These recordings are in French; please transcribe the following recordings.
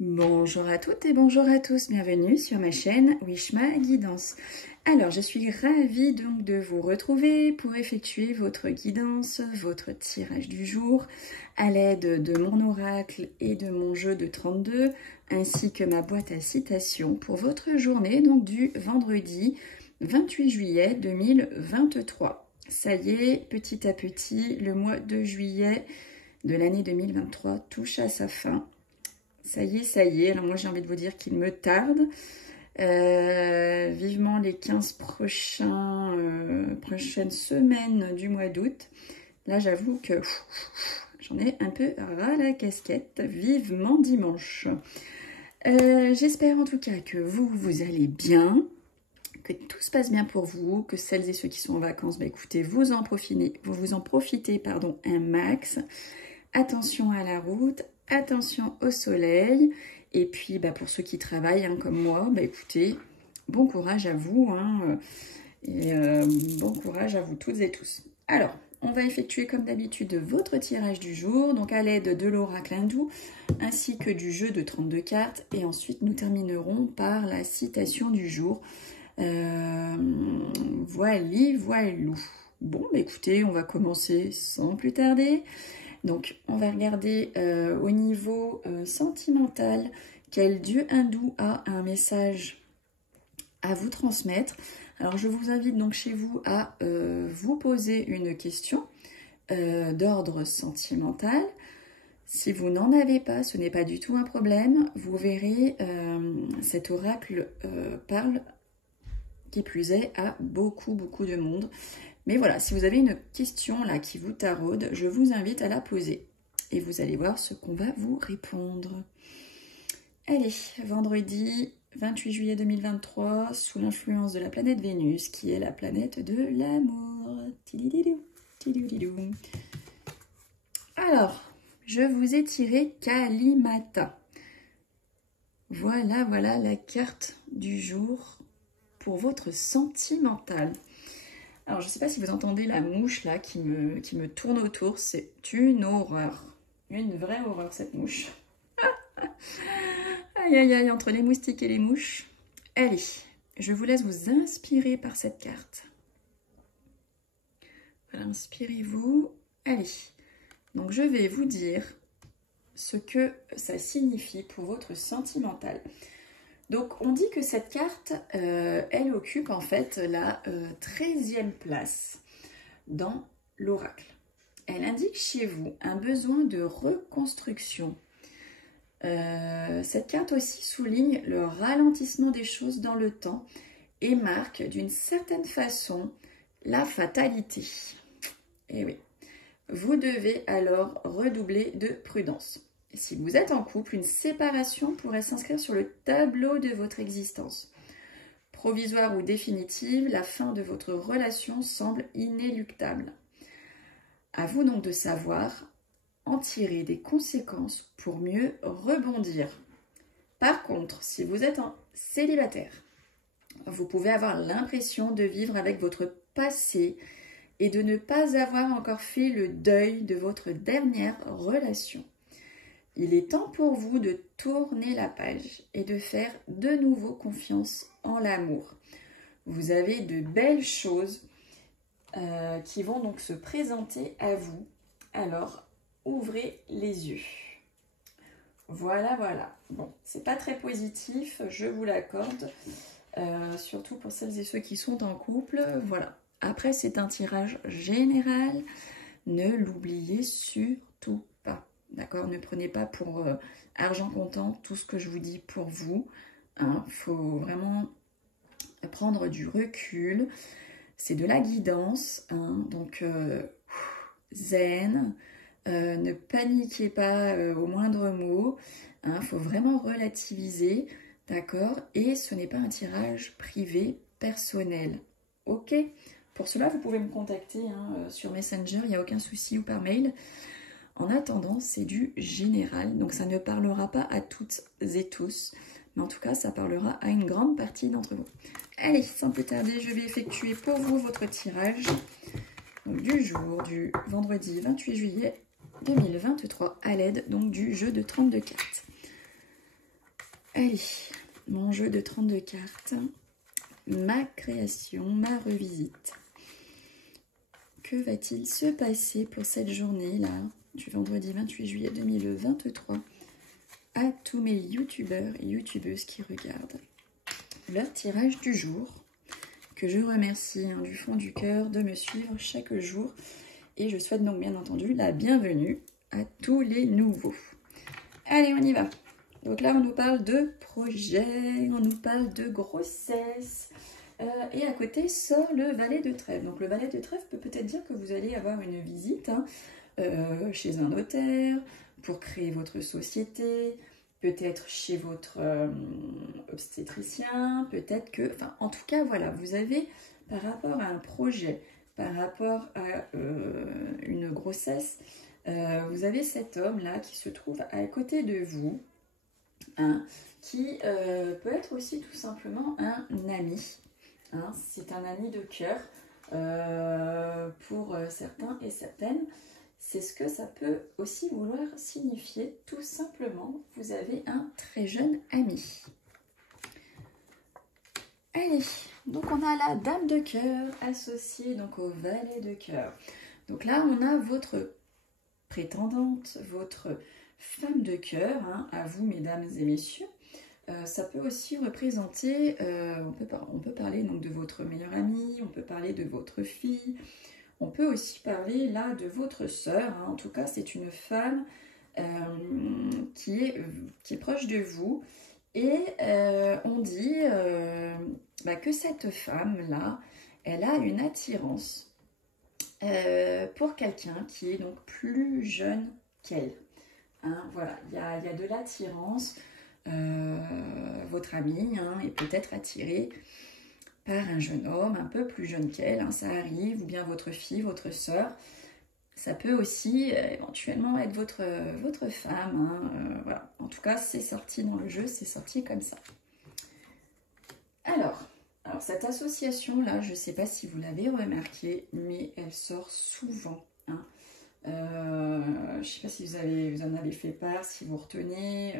Bonjour à toutes et bonjour à tous, bienvenue sur ma chaîne Wishma Guidance. Alors, je suis ravie donc de vous retrouver pour effectuer votre guidance, votre tirage du jour à l'aide de mon oracle et de mon jeu de 32 ainsi que ma boîte à citations pour votre journée donc du vendredi 28 juillet 2023. Ça y est, petit à petit, le mois de juillet de l'année 2023 touche à sa fin. Ça y est. Alors moi, j'ai envie de vous dire qu'il me tarde. Vivement les 15 prochaines semaines du mois d'août. Là, j'avoue que j'en ai un peu ras la casquette. Vivement dimanche. J'espère en tout cas que vous allez bien, que tout se passe bien pour vous, que celles et ceux qui sont en vacances, bah, écoutez, vous en profitez un max. Attention à la route. Attention au soleil, et puis bah, pour ceux qui travaillent comme moi, bah, écoutez, bon courage à vous, bon courage à vous toutes et tous. Alors, on va effectuer comme d'habitude votre tirage du jour, donc à l'aide de l'oracle hindou, ainsi que du jeu de 32 cartes, et ensuite nous terminerons par la citation du jour. Voilou. Bon, bah, écoutez, on va commencer sans plus tarder. Donc, on va regarder au niveau sentimental quel dieu hindou a un message à vous transmettre. Alors, je vous invite donc chez vous à vous poser une question d'ordre sentimental. Si vous n'en avez pas, ce n'est pas du tout un problème. Vous verrez, cet oracle parle, qui plus est, à beaucoup de monde. Mais voilà, si vous avez une question là qui vous taraude, je vous invite à la poser. Et vous allez voir ce qu'on va vous répondre. Allez, vendredi 28 juillet 2023, sous l'influence de la planète Vénus, qui est la planète de l'amour. Alors, je vous ai tiré Kalimata. Voilà la carte du jour pour votre sentimental. Alors, je ne sais pas si vous entendez la mouche là qui me tourne autour. C'est une horreur. Une vraie horreur, cette mouche. Aïe, entre les moustiques et les mouches. Allez, je vous laisse vous inspirer par cette carte. Voilà, inspirez-vous. Allez, donc je vais vous dire ce que ça signifie pour votre sentimental. Donc, on dit que cette carte, elle occupe en fait la 13e place dans l'oracle. Elle indique chez vous un besoin de reconstruction. Cette carte aussi souligne le ralentissement des choses dans le temps et marque d'une certaine façon la fatalité. Et oui, vous devez alors redoubler de prudence. Si vous êtes en couple, une séparation pourrait s'inscrire sur le tableau de votre existence. Provisoire ou définitive, la fin de votre relation semble inéluctable. À vous donc de savoir en tirer des conséquences pour mieux rebondir. Par contre, si vous êtes en célibataire, vous pouvez avoir l'impression de vivre avec votre passé et de ne pas avoir encore fait le deuil de votre dernière relation. Il est temps pour vous de tourner la page et de faire de nouveau confiance en l'amour. Vous avez de belles choses qui vont donc se présenter à vous. Alors, ouvrez les yeux. Voilà. Bon, c'est pas très positif, je vous l'accorde. Surtout pour celles et ceux qui sont en couple. Voilà. Après, c'est un tirage général. Ne l'oubliez surtout pas. D'accord, ne prenez pas pour argent comptant tout ce que je vous dis pour vous. Faut vraiment prendre du recul. C'est de la guidance. Donc, zen. Ne paniquez pas au moindre mot. Faut vraiment relativiser. D'accord, et ce n'est pas un tirage privé personnel. Ok, pour cela, vous pouvez me contacter sur Messenger, il n'y a aucun souci, ou par mail. En attendant, c'est du général, donc ça ne parlera pas à toutes et tous, mais en tout cas, ça parlera à une grande partie d'entre vous. Allez, sans plus tarder, je vais effectuer pour vous votre tirage donc, du jour du vendredi 28 juillet 2023 à l'aide donc du jeu de 32 cartes. Allez, mon jeu de 32 cartes, ma création, ma revisite. Que va-t-il se passer pour cette journée-là, du vendredi 28 juillet 2023, à tous mes youtubeurs et youtubeuses qui regardent leur tirage du jour, que je remercie du fond du cœur de me suivre chaque jour. Et je souhaite donc bien entendu la bienvenue à tous les nouveaux. Allez, on y va. Donc là, on nous parle de projet, on nous parle de grossesse. Et à côté sort le valet de trèfle. Donc le valet de trèfle peut peut-être dire que vous allez avoir une visite chez un notaire pour créer votre société, peut-être chez votre obstétricien, peut-être que... Enfin, en tout cas, voilà, vous avez par rapport à un projet, par rapport à une grossesse, vous avez cet homme-là qui se trouve à côté de vous, hein, qui peut être aussi tout simplement un ami. Hein, c'est un ami de cœur pour certains et certaines. C'est ce que ça peut aussi vouloir signifier. Tout simplement, vous avez un très jeune ami. Allez, donc on a la dame de cœur associée donc au valet de cœur. Donc là, on a votre prétendante, votre femme de cœur, hein, à vous mesdames et messieurs. Ça peut aussi représenter, on peut parler donc de votre meilleure amie, on peut parler de votre fille, on peut aussi parler là de votre sœur, hein. En tout cas c'est une femme qui est proche de vous, et on dit que cette femme-là, elle a une attirance pour quelqu'un qui est donc plus jeune qu'elle. Hein, voilà, il y a de l'attirance. Votre amie est peut-être attirée par un jeune homme un peu plus jeune qu'elle, hein, ça arrive, ou bien votre fille, votre sœur. Ça peut aussi éventuellement être votre femme. Hein, voilà. En tout cas, c'est sorti dans le jeu, c'est sorti comme ça. Alors cette association-là, je ne sais pas si vous l'avez remarqué, mais elle sort souvent. Hein. Je ne sais pas si vous en avez fait part, si vous retenez...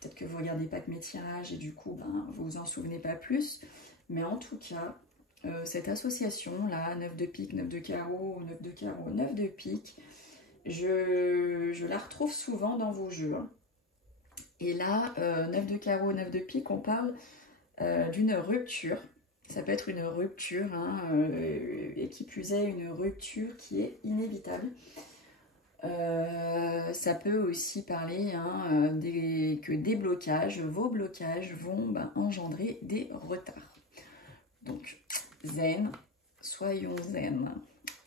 Peut-être que vous ne regardez pas que mes tirages et du coup, vous vous en souvenez pas plus. Mais en tout cas, cette association-là, 9 de pique, 9 de carreau, 9 de carreau, 9 de pique, je la retrouve souvent dans vos jeux. Hein. Et là, 9 de carreau, 9 de pique, on parle d'une rupture. Ça peut être une rupture, hein, et qui plus est, une rupture qui est inévitable. Ça peut aussi parler que des blocages, vos blocages vont engendrer des retards. Donc, zen, soyons zen.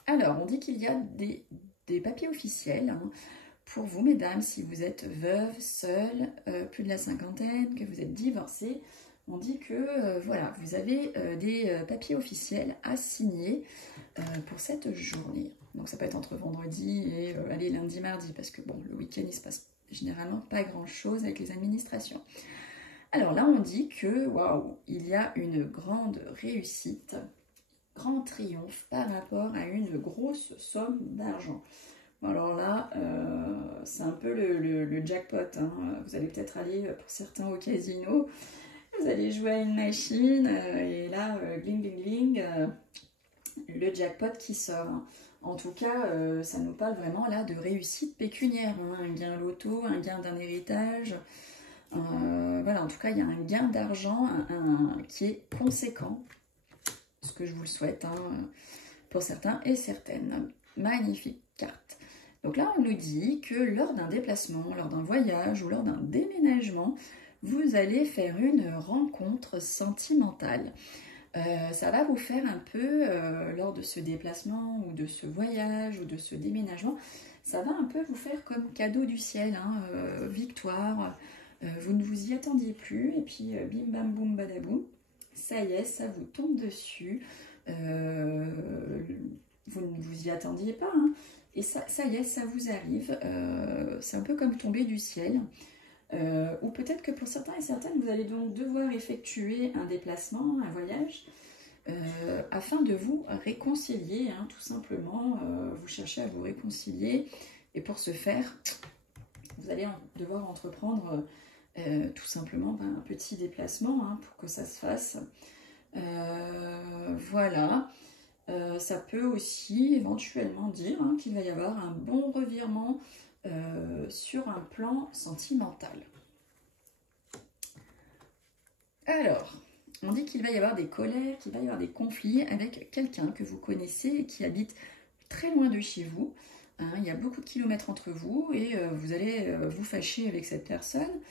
Alors, on dit qu'il y a des papiers officiels hein, pour vous, mesdames, si vous êtes veuve, seule, plus de la cinquantaine, que vous êtes divorcée. On dit que voilà, vous avez des papiers officiels à signer pour cette journée. Donc ça peut être entre vendredi et lundi, mardi, parce que bon, le week-end, il se passe généralement pas grand-chose avec les administrations. Alors là, on dit que, waouh, il y a une grande réussite, grand triomphe par rapport à une grosse somme d'argent. Alors là, c'est un peu le jackpot. Hein. Vous allez peut-être aller, pour certains, au casino. Vous allez jouer à une machine, et là, gling, gling, gling, le jackpot qui sort. Hein. En tout cas, ça nous parle vraiment là de réussite pécuniaire, hein, un gain loto, un gain d'un héritage. Voilà, en tout cas, il y a un gain d'argent qui est conséquent, ce que je vous le souhaite hein, pour certains et certaines. Magnifique carte. Donc là, on nous dit que lors d'un déplacement, lors d'un voyage ou lors d'un déménagement, vous allez faire une rencontre sentimentale. Ça va vous faire un peu, lors de ce déplacement ou de ce voyage ou de ce déménagement, ça va un peu vous faire comme cadeau du ciel, hein, victoire, vous ne vous y attendiez plus et puis bim bam boum badaboum, ça y est, ça vous tombe dessus, vous ne vous y attendiez pas, hein, et ça y est, ça vous arrive, c'est un peu comme tomber du ciel. Ou peut-être que pour certains et certaines, vous allez donc devoir effectuer un déplacement, un voyage, afin de vous réconcilier, hein, tout simplement. Vous cherchez à vous réconcilier, et pour ce faire, vous allez devoir entreprendre tout simplement un petit déplacement hein, pour que ça se fasse. Voilà. Ça peut aussi éventuellement dire hein, qu'il va y avoir un bon revirement sur un plan sentimental. Alors, on dit qu'il va y avoir des colères, qu'il va y avoir des conflits avec quelqu'un que vous connaissez et qui habite très loin de chez vous. Hein, il y a beaucoup de kilomètres entre vous et vous allez vous fâcher avec cette personne.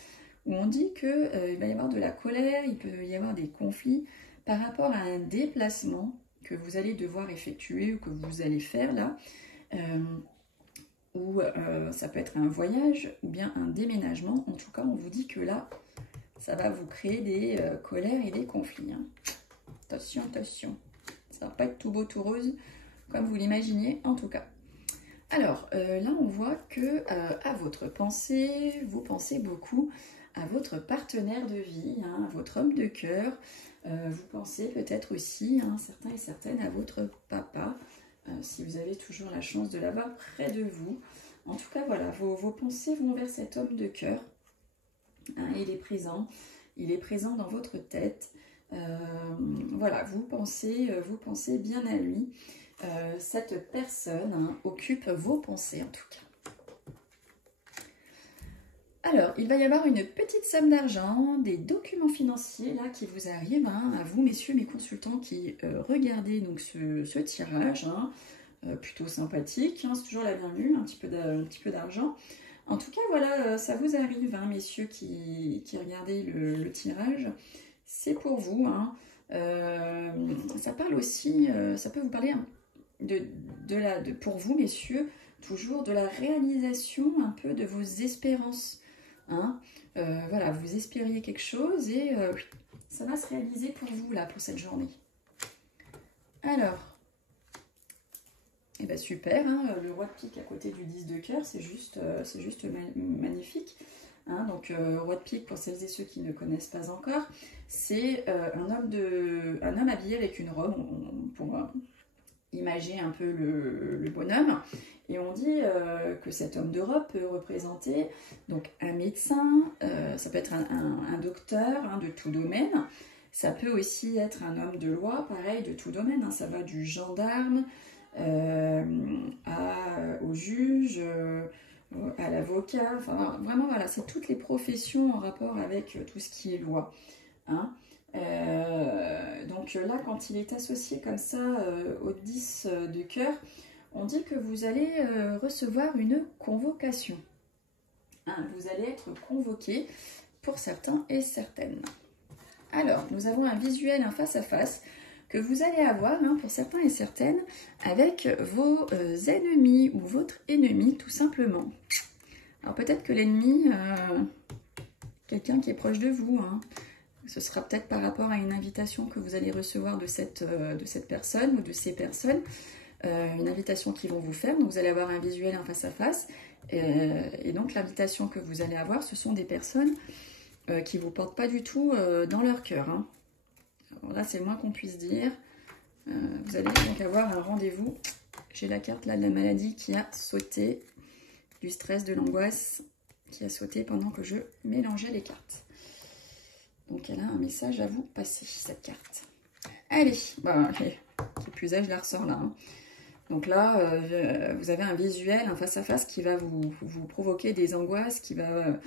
Où on dit qu'il va y avoir de la colère, il peut y avoir des conflits par rapport à un déplacement que vous allez devoir effectuer ou que vous allez faire là. Ou ça peut être un voyage ou bien un déménagement. En tout cas, on vous dit que là, ça va vous créer des colères et des conflits. Hein. Attention, attention. Ça va pas être tout beau, tout rose, comme vous l'imaginez en tout cas. Alors, là, on voit que à votre pensée, vous pensez beaucoup à votre partenaire de vie, hein, à votre homme de cœur. Vous pensez peut-être aussi, hein, certains et certaines, à votre papa, si vous avez toujours la chance de l'avoir près de vous. En tout cas, voilà, vos pensées vont vers cet homme de cœur. Hein, il est présent dans votre tête. Voilà, vous pensez bien à lui. Cette personne hein, occupe vos pensées en tout cas. Alors, il va y avoir une petite somme d'argent, des documents financiers là qui vous arrivent, hein, à vous messieurs mes consultants qui regardez donc ce tirage, hein, plutôt sympathique, hein, c'est toujours la bienvenue, un petit peu d'argent. En tout cas, voilà, ça vous arrive, hein, messieurs qui regardez le tirage, c'est pour vous. Hein. Ça parle aussi, ça peut vous parler hein, pour vous, messieurs, toujours de la réalisation un peu de vos espérances. Hein. Voilà, vous espériez quelque chose et ça va se réaliser pour vous, là, pour cette journée. Alors, et ben super, hein, le roi de pique à côté du 10 de cœur, c'est juste magnifique. Hein, donc, roi de pique, pour celles et ceux qui ne connaissent pas encore, c'est un homme habillé avec une robe, pour imager un peu le bonhomme. Et on dit que cet homme de robe peut représenter donc un médecin, ça peut être un docteur hein, de tout domaine. Ça peut aussi être un homme de loi, pareil, de tout domaine. Hein, ça va du gendarme au juge, à l'avocat. Enfin, vraiment, voilà, c'est toutes les professions en rapport avec tout ce qui est loi. Hein. Donc là, quand il est associé comme ça au 10 de cœur, on dit que vous allez recevoir une convocation. Hein, vous allez être convoqué pour certains et certaines. Alors, nous avons un visuel, un face-à-face que vous allez avoir hein, pour certains et certaines avec vos ennemis ou votre ennemi tout simplement. Alors peut-être que l'ennemi, quelqu'un qui est proche de vous, hein, ce sera peut-être par rapport à une invitation que vous allez recevoir de cette personne ou de ces personnes, une invitation qu'ils vont vous faire. Donc vous allez avoir un visuel, un face-à-face. Et donc l'invitation que vous allez avoir, ce sont des personnes qui ne vous portent pas du tout dans leur cœur. Hein. Alors là, c'est le moins qu'on puisse dire. Vous allez donc avoir un rendez-vous. J'ai la carte là de la maladie qui a sauté, du stress, de l'angoisse, qui a sauté pendant que je mélangeais les cartes. Donc elle a un message à vous passer, cette carte. Allez, bah, qui plus est, je la ressors là. Hein. Donc là, vous avez un visuel, un face-à-face qui va vous provoquer des angoisses, qui va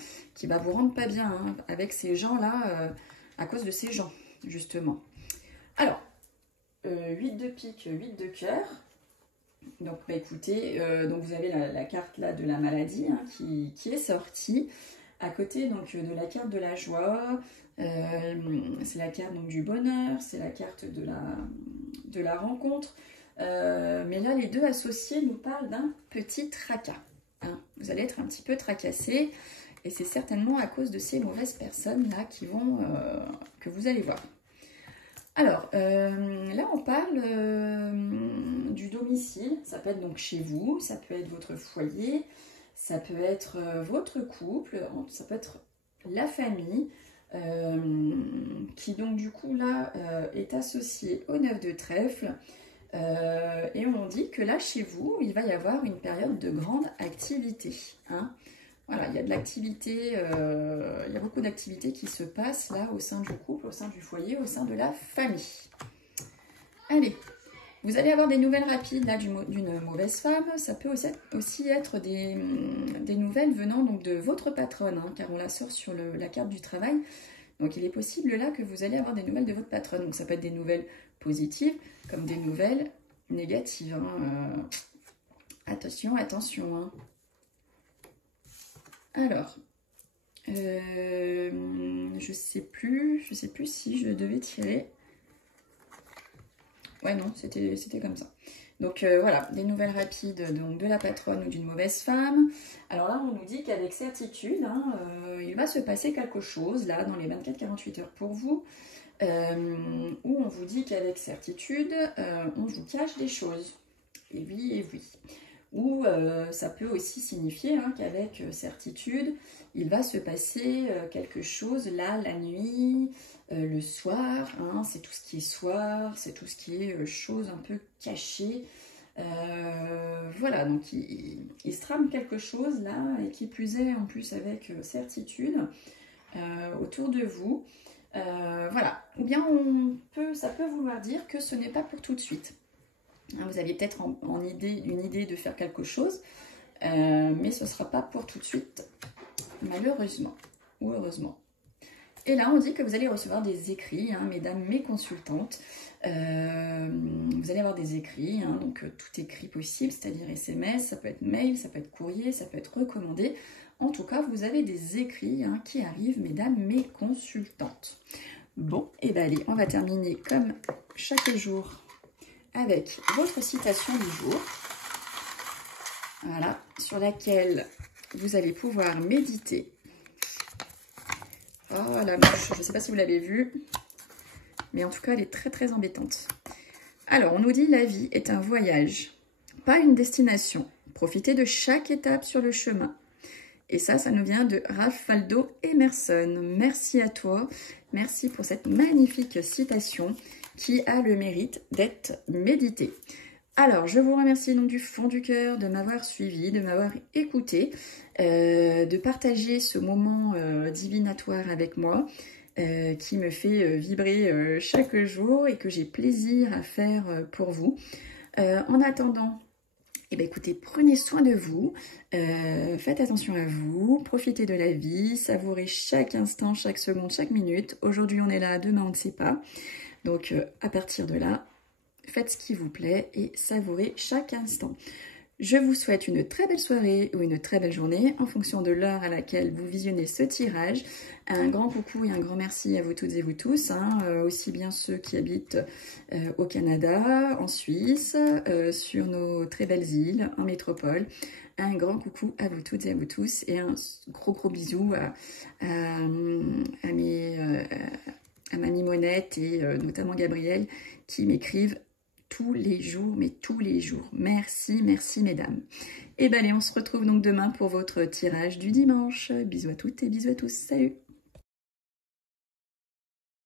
vous rendre pas bien hein, avec ces gens-là, à cause de ces gens, justement. Alors, 8 de pique, 8 de cœur. Donc, bah, écoutez, donc vous avez la carte là de la maladie hein, qui est sortie. À côté donc, de la carte de la joie, c'est la carte donc, du bonheur, c'est la carte de la rencontre. Mais là, les deux associés nous parlent d'un petit tracas. Hein. Vous allez être un petit peu tracassé et c'est certainement à cause de ces mauvaises personnes-là que vous allez voir. Alors, là, on parle du domicile. Ça peut être donc chez vous, ça peut être votre foyer, ça peut être votre couple, ça peut être la famille, qui donc du coup là est associée au 9 de trèfle. Et on dit que là, chez vous, il va y avoir une période de grande activité. Hein. Voilà, il y a de l'activité, il y a beaucoup d'activités qui se passent là au sein du couple, au sein du foyer, au sein de la famille. Allez, vous allez avoir des nouvelles rapides là d'une mauvaise femme. Ça peut aussi être des nouvelles venant donc de votre patronne, hein, car on la sort sur la carte du travail. Donc il est possible là que vous allez avoir des nouvelles de votre patronne. Donc ça peut être des nouvelles positives comme des nouvelles négatives. Hein. Attention, attention. Hein. Alors, je sais plus si je devais tirer. Ouais, non, c'était comme ça. Donc voilà, des nouvelles rapides donc, de la patronne ou d'une mauvaise femme. Alors là, on nous dit qu'avec certitude, hein, il va se passer quelque chose là dans les 24-48 heures pour vous. Où on vous dit qu'avec certitude, on vous cache des choses. Et oui, et oui. Ou ça peut aussi signifier hein, qu'avec certitude, il va se passer quelque chose là, la nuit, le soir. Hein, c'est tout ce qui est soir, c'est tout ce qui est choses un peu cachées. Voilà, donc il se trame quelque chose là, et qui plus est en plus avec certitude autour de vous. Voilà, ou bien ça peut vouloir dire que ce n'est pas pour tout de suite. Vous aviez peut-être une idée de faire quelque chose, mais ce ne sera pas pour tout de suite, malheureusement ou heureusement. Et là, on dit que vous allez recevoir des écrits, hein, mesdames mes consultantes. Vous allez avoir des écrits, hein, donc tout écrit possible, c'est-à-dire SMS, ça peut être mail, ça peut être courrier, ça peut être recommandé. En tout cas, vous avez des écrits hein, qui arrivent, mesdames mes consultantes. Bon, et bien allez, on va terminer comme chaque jour avec votre citation du jour. Voilà, sur laquelle vous allez pouvoir méditer. Oh, la mouche, je ne sais pas si vous l'avez vue, mais en tout cas, elle est très très embêtante. Alors, on nous dit la vie est un voyage, pas une destination. Profitez de chaque étape sur le chemin. Et ça nous vient de Ralph Waldo Emerson. Merci à toi. Merci pour cette magnifique citation qui a le mérite d'être méditée. Alors, je vous remercie donc du fond du cœur de m'avoir suivi, de m'avoir écouté, de partager ce moment divinatoire avec moi, qui me fait vibrer chaque jour et que j'ai plaisir à faire pour vous. En attendant, eh bien, écoutez, prenez soin de vous, faites attention à vous, profitez de la vie, savourez chaque instant, chaque seconde, chaque minute. Aujourd'hui, on est là, demain, on ne sait pas. Donc, à partir de là, faites ce qui vous plaît et savourez chaque instant. Je vous souhaite une très belle soirée ou une très belle journée en fonction de l'heure à laquelle vous visionnez ce tirage. Un grand coucou et un grand merci à vous toutes et vous tous, hein, aussi bien ceux qui habitent au Canada, en Suisse, sur nos très belles îles, en métropole. Un grand coucou à vous toutes et à vous tous et un gros bisou à ma mimonette et notamment Gabriel qui m'écrivent tous les jours, mais tous les jours. Merci, merci mesdames. Et bien allez, on se retrouve donc demain pour votre tirage du dimanche. Bisous à toutes et bisous à tous. Salut!